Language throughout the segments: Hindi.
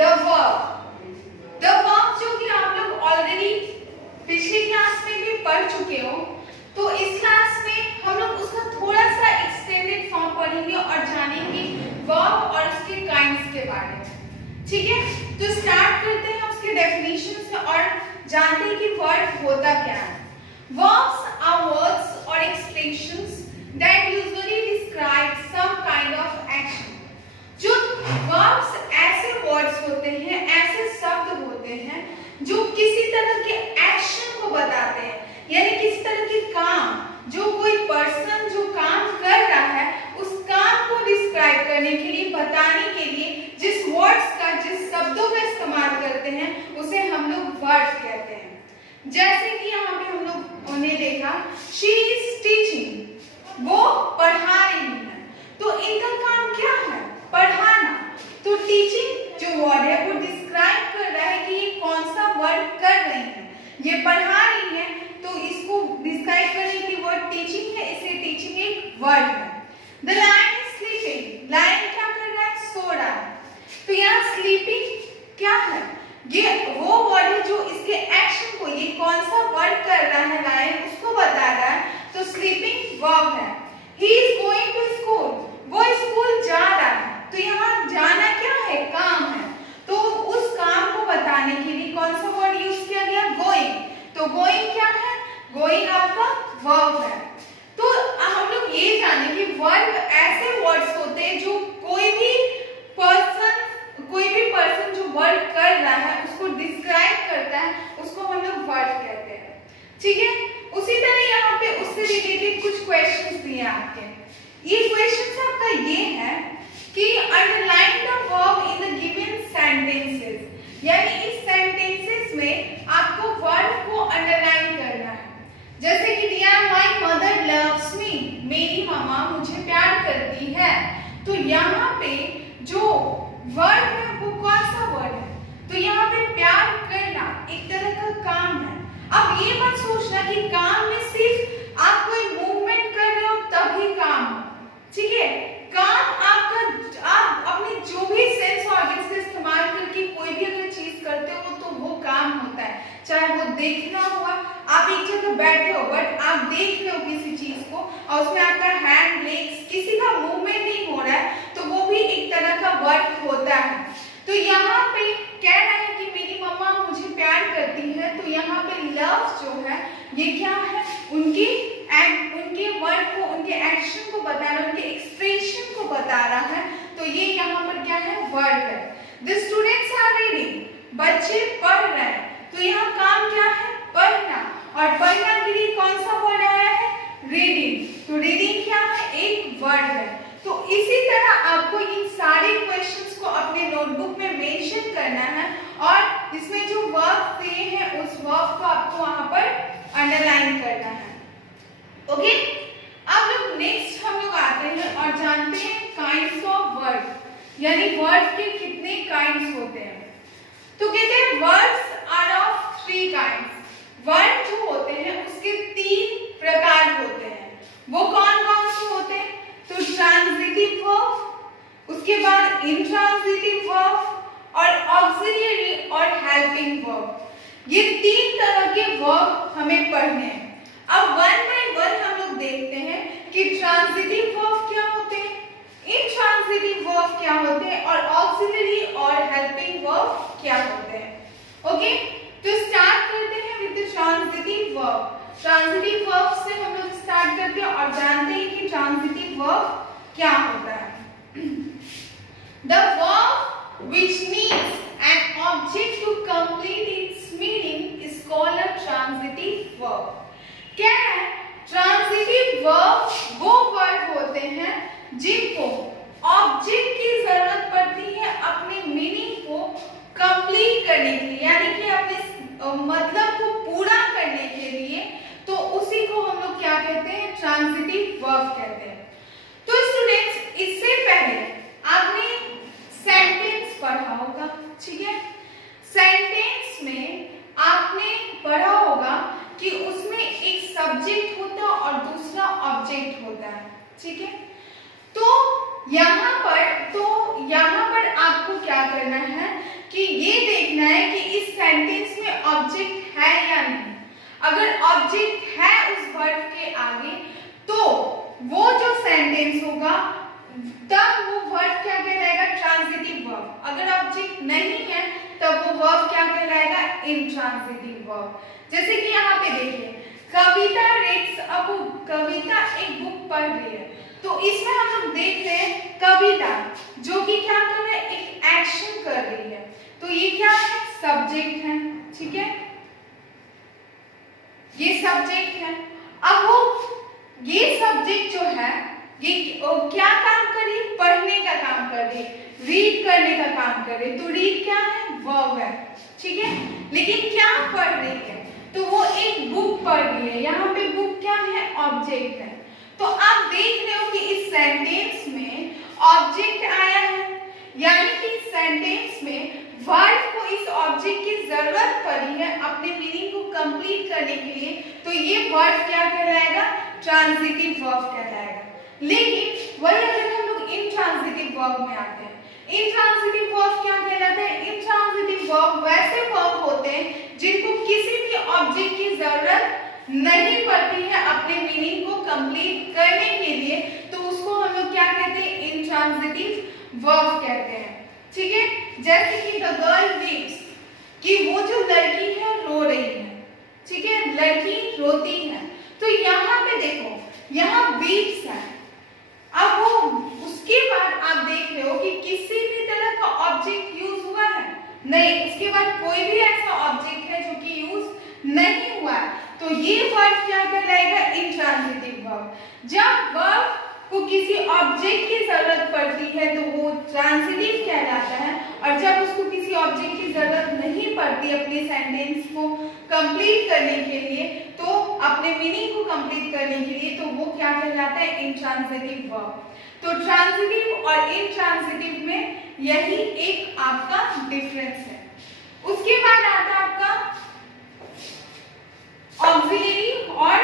द वर्ब जो कि आप लोग ऑलरेडी पिछली क्लास में भी पढ़ चुके हो, तो इस क्लास में हम लोग उसका थोड़ा सा एक्सटेंडेड फॉर्म पढ़ेंगे और जानेंगे वर्ब और उसके काइंड्स के बारे में। ठीक है, तो स्टार्ट करते हैं उसके डेफिनेशन से और जानते हैं कि वर्ब होता क्या है। Verbs are words or expressions that usually describe some kind of action. जो verbs ऐसे words होते हैं, ऐसे शब्द होते हैं जो किसी तरह के एक्शन को बताते हैं, यानी किसी तरह के काम, जो कोई पर्सन जो काम कर रहा है उस काम को डिस्क्राइब करने के लिए, बताने के लिए जिस वर्ड्स का, जिस शब्दों का इस्तेमाल करते हैं उसे हम लोग वर्ड्स कहते हैं। जैसे कि यहाँ पे हम लोग ने देखा she is teaching, वो पढ़ा रही है, तो इनका काम क्या है? पढ़ाना। तो टीचिंग जो वर्ड है वो डिस्क्राइब कर रहा है कि ये कौन सा वर्क कर रही है, ये पढ़ा रही है, तो इसको डिस्क्राइब करने के लिए वर्ड टीचिंग है, इसलिए टीचिंग एक वर्ड है। The lion is sleeping, lion क्या कर रहा है? सो रहा है। तो यहाँ स्लीपिंग क्या है? ये वो वर्ड है जो इसके एक्शन को, ये कौन सा वर्क कर रहा है लायन, उसको बता रहा है, तो स्लीपिंग वर्ब है। He is going to school, वो स्कूल जा रहा है, तो यहाँ जाना क्या है? काम है, तो उस काम को बताने के लिए कौन सा वर्ड यूज किया गया? गोइंग। तो गोइंग क्या है? गोइंग आपका वर्ब है। तो हम लोग ये जाने कि वर्ब ऐसे वर्ड्स होते हैं जो कोई भी पर्सन जो वर्क कर रहा है उसको डिस्क्राइब करता है, उसको हम लोग वर्ड कहते हैं। ठीक है, उसी तरह यहाँ पे उससे रिलेटेड कुछ क्वेश्चंस दिए आपके। ये क्वेश्चंस आपका ये है कि underline the verb in the given sentences, यानी इस सेंटेंसेस में आपको वर्ब को अंडरलाइन करना है। जैसे कि दिया माय मदर लव्स मी, मेरी मामा मुझे प्यार करती है, तो यहाँ पे जो वर्ड है वो कौन सा वर्ड है? तो यहाँ पे प्यार करना एक तरह का काम है। अब ये मत सोचना कि काम में सिर्फ आप कोई मूवमेंट कर रहे हो तभी काम हो, ठीक है? काम आपका, आप अपने जो भी सेंस ऑर्गन्स का इस्तेमाल करके कोई भी अगर चीज करते हो तो वो काम होता है। चाहे वो देखना हुआ, आप एक जगह बैठे हो बट आप देख रहे हो किसी चीज को और उसमें आपका हैंड, लेग्स, किसी का मूवमेंट नहीं हो रहा है, तो वो भी एक तरह का वर्क होता है। तो यहाँ पे कह रहा है कि मेरी मम्मा मुझे प्यार करती है, तो यहाँ पे लव जो है ये क्या है? उनके वर्क को, उनके एक्शन को बता रहा है, उनके एक्सप्रेशन को बता रहा है, तो ये यहाँ पर क्या है? वर्ड है। द स्टूडेंट्स आर रीडिंग, बच्चे पढ़ रहे हैं, तो यहाँ काम क्या है? पढ़ना, और पढ़ना के लिए कौन सा वर्ड आया है? रीडिंग। तो रीडिंग क्या है? एक वर्ड है। तो इसी तरह आपको इन सारे क्वेश्चंस को अपने नोटबुक में मेंशन करना है और इसमें जो वर्ब दिए हैं उस वर्ब को आपको वहां पर अंडरलाइन करना है। ओके, अब लोग नेक्स्ट हम लोग आते हैं और जानते हैं काइंड्स ऑफ वर्ड, यानी वर्ड के कितने काइंड्स होते हैं। तो कहते हैं words are of 3 kinds, word जो होते हैं उसके 3 प्रकार होते हैं। वो कौन कौन से होते हैं? तो ट्रांजिटिव वर्ब, उसके बाद इंट्रांजिटिव वर्ब और ऑक्सिलियरी और हेल्पिंग वर्ब। ये 3 तरह के वर्ब हमें पढ़ने हैं। अब वन बाय वन हम लोग देखते हैं कि ट्रांजिटिव वर्ब क्या होते हैं, इंट्रांजिटिव वर्ब क्या होते हैं और ऑक्सिलियरी और हेल्पिंग वर्ब क्या होते हैं। ओके, तो स्टार्ट करते हैं with the transitive verb. Transitive verb से हम लोग स्टार्ट करते हैं और जानते हैं कि ट्रांजिटिव वर्ब क्या होता है। The verb which needs an object to complete its meaning is called a transitive verb. क्या है? ट्रांजिटिव वर्ब वो वर्ब होते हैं जिनको ऑब्जेक्ट की जरूरत पड़ती है अपने मीनिंग को कंप्लीट करने के लिए, यानी कि अपने मतलब को पूरा करने के लिए, तो उसी को हम लोग क्या कहते हैं? ट्रांजिटिव वर्ब कहते हैं। तो स्टूडेंट्स, इससे पहले आपने सेंटेंस पढ़ा होगा, ठीक है? सेंटेंस में आपने पढ़ा होगा कि उसमें एक सब्जेक्ट होता है और दूसरा ऑब्जेक्ट होता है, ठीक है? तो यहाँ पर आपको क्या करना है कि ये देखना है कि इस सेंटेंस में ऑब्जेक्ट है या नहीं। अगर ऑब्जेक्ट है उस वर्ब के आगे तो वो जो सेंटेंस होगा तब वो वर्ब क्या कहलाएगा, ट्रांजिटिव वर्ब। अगर ऑब्जेक्ट नहीं है तब वो वर्ब क्या कहलाएगा, इंट्रांजिटिव वर्ब। जैसे कि यहाँ पे देखिए, कविता रीड्स अ बुक, कविता एक बुक पढ़ रही है। तो इसमें हम लोग देख रहे हैं कविता जो कि क्या कर रहा है, एक एक्शन कर रही है। तो ये क्या है, सब्जेक्ट है, ठीक है, ये सब्जेक्ट है। अब वो ये सब्जेक्ट जो है ये क्या काम कर रही है, पढ़ने का काम कर रही है, रीड करने का काम कर रही है। तो रीड क्या है, वर्ब है, ठीक है। लेकिन क्या पढ़ रही है, तो वो एक बुक पढ़ रही है। यहाँ पे बुक क्या है, ऑब्जेक्ट है। तो आप देख रहे हो कि इस सेंटेंस में ऑब्जेक्ट आया है, यानी कि इस सेंटेंस में वर्ब को इस ऑब्जेक्ट की जरूरत पड़ी है अपने मीनिंग को कंप्लीट करने के लिए। तो ये वर्ब क्या कहलाएगा, ट्रांजिटिव वर्ब कहलाएगा। लेकिन वही अगर हम लोग इंट्रांजिटिव वर्ब में आते हैं, इंट्रांजिटिव वर्ब क्या कहलाते हैं, इंट्रांजिटिव वर्ब वैसे वर्ब होते हैं जिनको किसी भी ऑब्जेक्ट की जरूरत नहीं पड़ती है अपने मीनिंग को कंप्लीट करने के लिए। तो उसको हम लोग क्या कहते हैं, इंट्रांजिटिव वर्ब कहते हैं, ठीक है। जैसे कि द गर्ल वीप्स, कि वो जो लड़की है रो रही है, ठीक है, लड़की रोती है। तो यहाँ पे देखो, यहाँ वीप्स है। अब वो उसके बाद आप देख रहे हो कि किसी भी तरह का ऑब्जेक्ट यूज हुआ है नहीं, उसके बाद कोई भी ऐसा ऑब्जेक्ट है जो कि यूज नहीं हुआ है। तो ये वर्ब क्या कहलाएगा, इंट्रांजिटिव वर्ब। जब वर्ब को किसी ऑब्जेक्ट की जरूरत पड़ती है तो वो ट्रांजिटिव कहलाता है, और जब उसको किसी ऑब्जेक्ट की जरूरत नहीं पड़ती अपने सेंटेंस को कंप्लीट करने के लिए, तो अपने मीनिंग को कंप्लीट करने के लिए, तो वो क्या कहलाता है, इंट्रांजिटिव वर्ब। तो ट्रांजिटिव और इंट्रांजिटिव में यही एक आपका डिफरेंस है। उसके बाद आता है आपका auxiliary or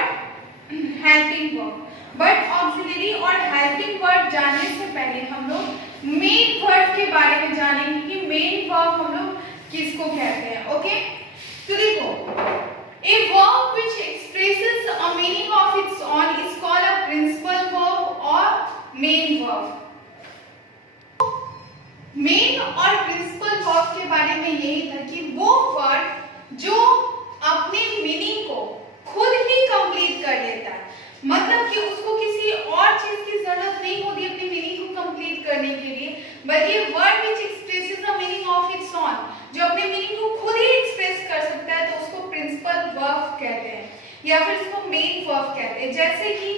helping verb. But auxiliary or helping verb जानने से पहले हम लोग मेन वर्ब के बारे में जानेंगे कि मेन वर्ब हम लोग किसको कहते हैं। ओके, तो देखो, a verb which expresses a meaning of its own is called a principal verb or main verb। Main और प्रिंसिपल वर्ब के बारे में यही था कि वो वर्ब जो अपने मीनिंग को खुद ही कंप्लीट कर लेता है, मतलब कि उसको किसी और चीज की जरूरत नहीं होती अपनी मीनिंग को कंप्लीट करने के लिए, बल्कि word which expresses the meaning of its own, जो अपने मीनिंग को खुद ही एक्सप्रेस कर सकता है, तो उसको प्रिंसिपल वर्ब कहते हैं या फिर इसको मेन वर्ब कहते हैं। जैसे कि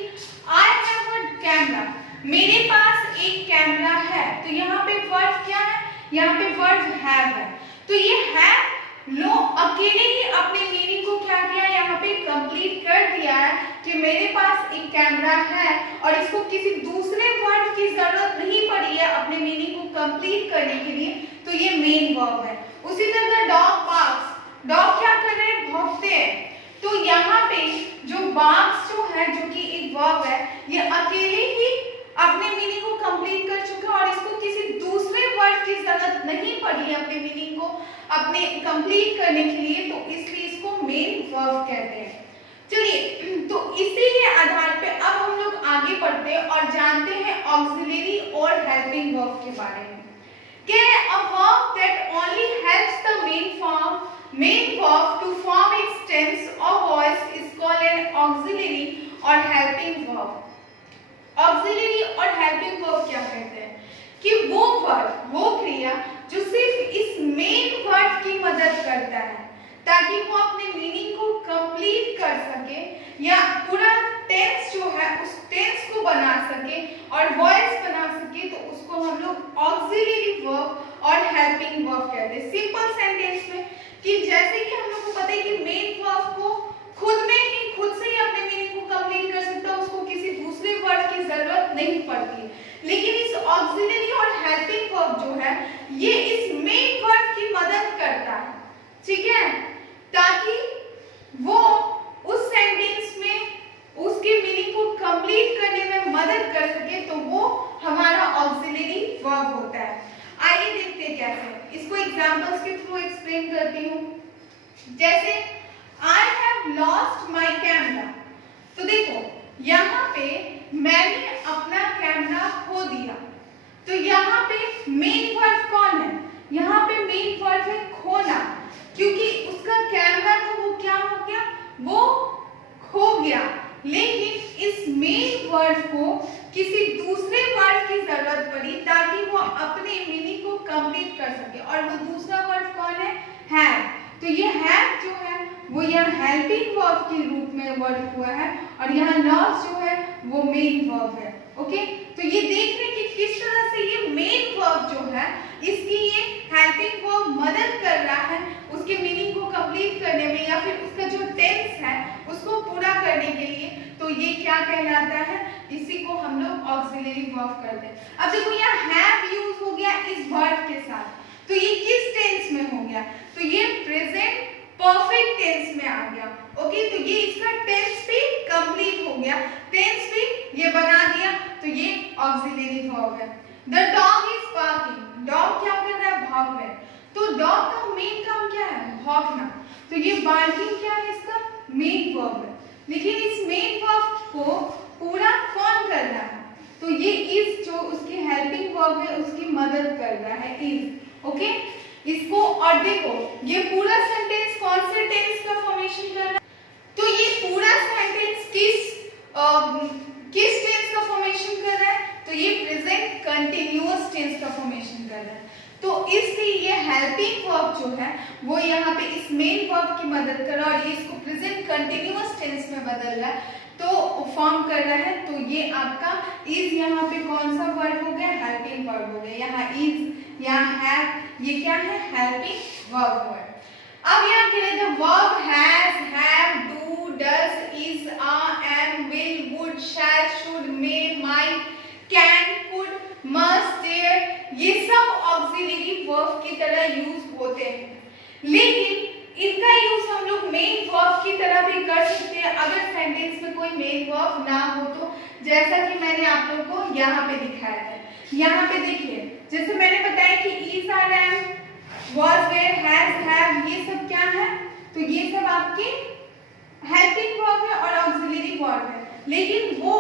आई हैव अ कैमरा, मेरे पास एक कैमरा है। तो यहाँ पे वर्ब क्या है, यहाँ पे वर्ब हैव है। तो ये हैव लो अकेले ही अपने मीनिंग को क्या किया, यहाँ पे कंप्लीट कर दिया है कि मेरे पास एक कैमरा है, और इसको किसी दूसरे वर्ड की जरूरत नहीं पड़ी है अपने मीनिंग को कंप्लीट करने के लिए। तो ये मेन वर्ब है। उसी तरह डॉग बार्क्स, डॉग क्या कर रहे हैं, भौंकते हैं। तो यहाँ पे जो बार्क्स जो है, जो कि एक वर्ब है, ये अकेले ही अपने मीनिंग को कंप्लीट कर चुका है और इसको किसी दूसरे वर्ड की जरूरत नहीं पड़ी है अपने मीनिंग को अपने कंप्लीट करने के लिए, तो इसलिए इसको मेन वर्ब कहते हैं। चलिए, तो इसी के आधार पे अब हम लोग आगे बढ़ते हैं और जानते हैं ऑक्सिलरी और हेल्पिंग वर्ब के बारे में। क्या है, a verb that only helps the main verb to form its tense or voice is called an auxiliary or helping verb. Auxiliary or helping verb क्या कहते हैं कि वो वर्ब, वो क्रिया जो सिर्फ इस मेन वर्ब की मदद करता है ताकि वो अपने मीनिंग को कंप्लीट कर सके, या पूरा टेंस जो है उस टेंस को बना सके और वॉइस बना सके, तो उसको हम लोग ऑक्सिलरी वर्ब और हेल्पिंग वर्ब कहते हैं। सिंपल सेंटेंस में कि जैसे कि हम लोग को पता है कि मेन वर्ब को खुद से ही अपने मीनिंग को कंप्लीट कर सकता है, उसको किसी दूसरे वर्ड की जरूरत नहीं पड़ती। लेकिन इस ऑक्सिलरी और हेल्पिंग वर्ब जो है, ये इस मेन वर्ब की मदद करता है, ठीक है, ताकि वो उस सेंटेंस में उसके मीनिंग को कंप्लीट करने में मदद कर सके, तो वो हमारा ऑक्सिलरी वर्ब होता है। आइए देखते हैं क्या कैसे, इसको एग्जांपल्स के थ्रू एक्सप्लेन करती हूँ। जैसे I have lost my camera, तो देखो यहाँ पे मैंने अपना कैमरा खो दिया, तो यहाँ पे मेन वर्ब कौन है, यहाँ पे मेन वर्ब है खोना, क्योंकि उसका कैमरा तो वो क्या हो गया, वो खो गया। लेकिन इस मेन वर्ड को किसी दूसरे वर्ड की जरूरत पड़ी ताकि वो अपने मीनिंग को कंप्लीट कर सके, और वो दूसरा वर्ड कौन है, हैव। तो ये हैव जो है वो यहाँ हेल्पिंग वर्ब के रूप में वर्ड हुआ है, और यहाँ लॉस जो है वो मेन वर्ब है। ओके, तो ये देख रहे कि किस तरह से ये मेन वर्ब जो है इसकी ये हेल्पिंग वर्ब मदद कर रहा है उसके मीनिंग को कंप्लीट करने में, या फिर उसका जो टेंस है उसको पूरा करने के लिए। तो ये क्या कहलाता है, इसी को हम लोग ऑक्सिलरी वर्ब करते हैं। अब देखो यहाँ हैव यूज हो गया इस वर्ब के साथ, तो ये किस टेंस में हो गया, तो ये प्रेजेंट परफेक्ट टेंस में आ गया। ओके, तो ये इसका टेंस भी कंप्लीट हो गया, टेंस भी ये बना दिया, तो ये ऑक्सिलरी वर्ब है। The dog is barking, dog क्या कर रहा है, भाग रहा है, तो डॉग का मेन काम क्या है, भागना, तो ये बार्किंग क्या है, इसका मेन वर्ब है। लेकिन इस मेन वर्ब को पूरा कौन कर रहा है, तो ये इज जो उसकी हेल्पिंग वर्ब है उसकी मदद कर रहा है, इज। ओके, इसको, और देखो ये पूरा सेंटेंस कौन से टेंस का फॉर्मेशन कर रहा है, तो ये पूरा सेंटेंस किस टेंस का फॉर्मेशन कर रहा है, तो ये प्रेजेंट कंटिन्यूअस टेंस का फॉर्मेशन कर रहा है। तो इसलिए ये हेल्पिंग वर्ब जो है वो यहाँ पे इस मेन वर्ब की मदद कर रहा है, और ये इसको प्रेजेंट कंटिन्यूअस टेंस में बदल रहा है, तो फॉर्म कर रहा है। तो ये आपका इज यहाँ पे कौन सा वर्ब हो गया, हेल्पिंग वर्ब हो गया। यहाँ इज, यहाँ हैव, ये क्या है, हेल्पिंग वर्ब है। अब यहाँ कह रहे थे verb has, have, do, does, is, are, am, will, would, shall, should, may, might, can, could, must, dare, ये सब ऑक्सिलरी वर्ब की तरह यूज होते हैं, लेकिन इनका यूज हम लोग मेन वर्ब की तरह भी कर सकते हैं अगर सेंटेंस में कोई मेन वर्ब ना हो तो, जैसा कि मैंने आप लोगों को यहाँ पे दिखाया है। यहाँ पे देखिए, जैसे मैंने बताया कि is, are, am, was, were, has, have, ये सब क्या है, तो ये सब आपके हेल्पिंग वर्ब है और ऑक्सिलरी वर्ब है, लेकिन वो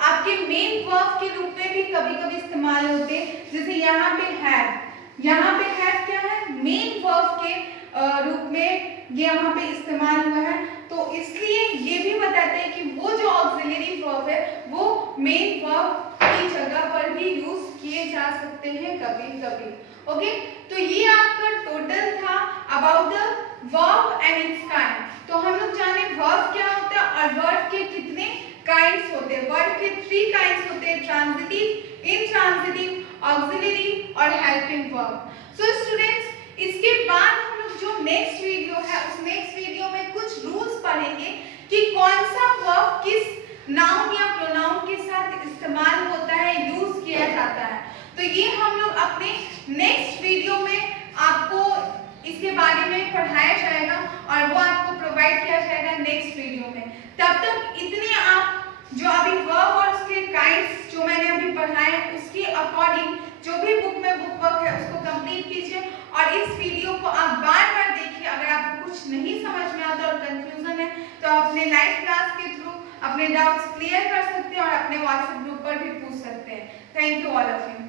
आपके मेन वर्ब के रूप में भी कभी-कभी इस्तेमाल होते हैं। जैसे यहाँ पे have, यहाँ पे have क्या है, मेन वर्ब के रूप में ये यहाँ पे इस्तेमाल हुआ है, तो इसलिए ये भी बताते हैं कि वो जो ऑक्सिलरी वर्ब है वो मेन वर्ब की जगह पर भी यूज किए जा सकते हैं कभी-कभी। ओके, तो ये आपका टोटल था about the verb and it's kind. तो हम लोग जाने वर्ब क्या होता है और वर्ब के कितने काइंड्स होते हैं। वर्ब के 3 काइंड्स होते हैं, transitive, intransitive, auxiliary or helping verb. So students, इसके बाद हम लोग जो नेक्स्ट वीडियो है उस नेक्स्ट वीडियो में कुछ रूल्स पढ़ेंगे कि कौन सा वर्ब किस नाउन या प्रोनाउन के साथ इस्तेमाल होता है, यूज किया जाता है। तो ये हम लोग अपने नेक्स्ट वीडियो में आपको इसके बारे में पढ़ाया जाएगा और वो आपको प्रोवाइड किया जाएगा नेक्स्ट वीडियो में। तब तक इतने आप जो अभी वर्ब और उसके काइंड्स जो मैंने अभी पढ़ाए उसके अकॉर्डिंग जो भी बुक में बुक वर्क है उसको कंप्लीट कीजिए, और इस वीडियो को आप बार-बार देखिए। अगर आपको कुछ नहीं समझ में आता और कंफ्यूजन है तो आप अपने लाइव क्लास के थ्रू अपने डाउट्स क्लियर कर सकते हैं और अपने व्हाट्सएप ग्रुप पर भी पूछ सकते हैं। Thank you all of you.